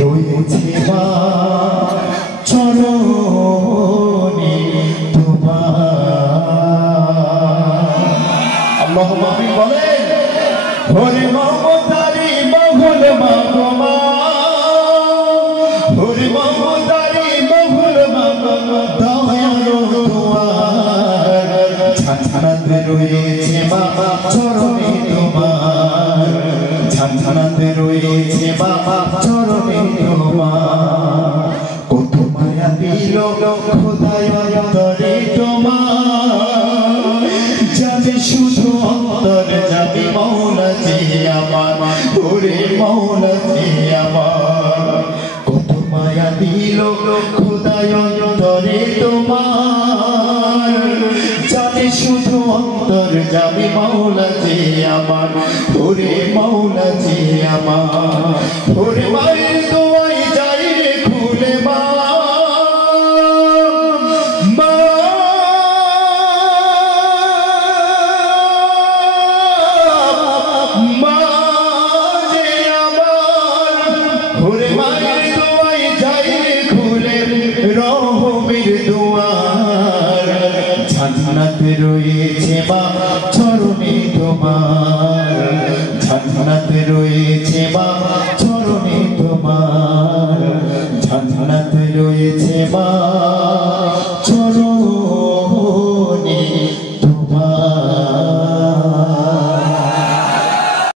রয়েছে চরণে তোমার। আল্লাহুম্মা আমিন বলেন। ওরে মমতারি বহুল মাগমা, ওরে মমতারি বহুল মাগমা, দয়ালো তোমার ছানাতে রয়েছে বাবা চরণে তোমার, ছানাতে রয়েছে বাবা চরণে তোমার। কত মায়া দিল খোদায় অন্তরে তোমার, যাবে শুধু অন্তরে যাবে মৌলা যে আমার, ওরে মৌলা যে আমার। কত মায়া দিল খোদায় অন্তরে তোমার, যাবে শুধু অন্তর যাবে মৌলা যে আমার, ওরে মৌলা যে আমার। ওরে মায়ের দোয়াই যাই রে খুলে মা, জান্নাতে রয়েছে বাবা চরণে তোমার, জান্নাতে রয়েছে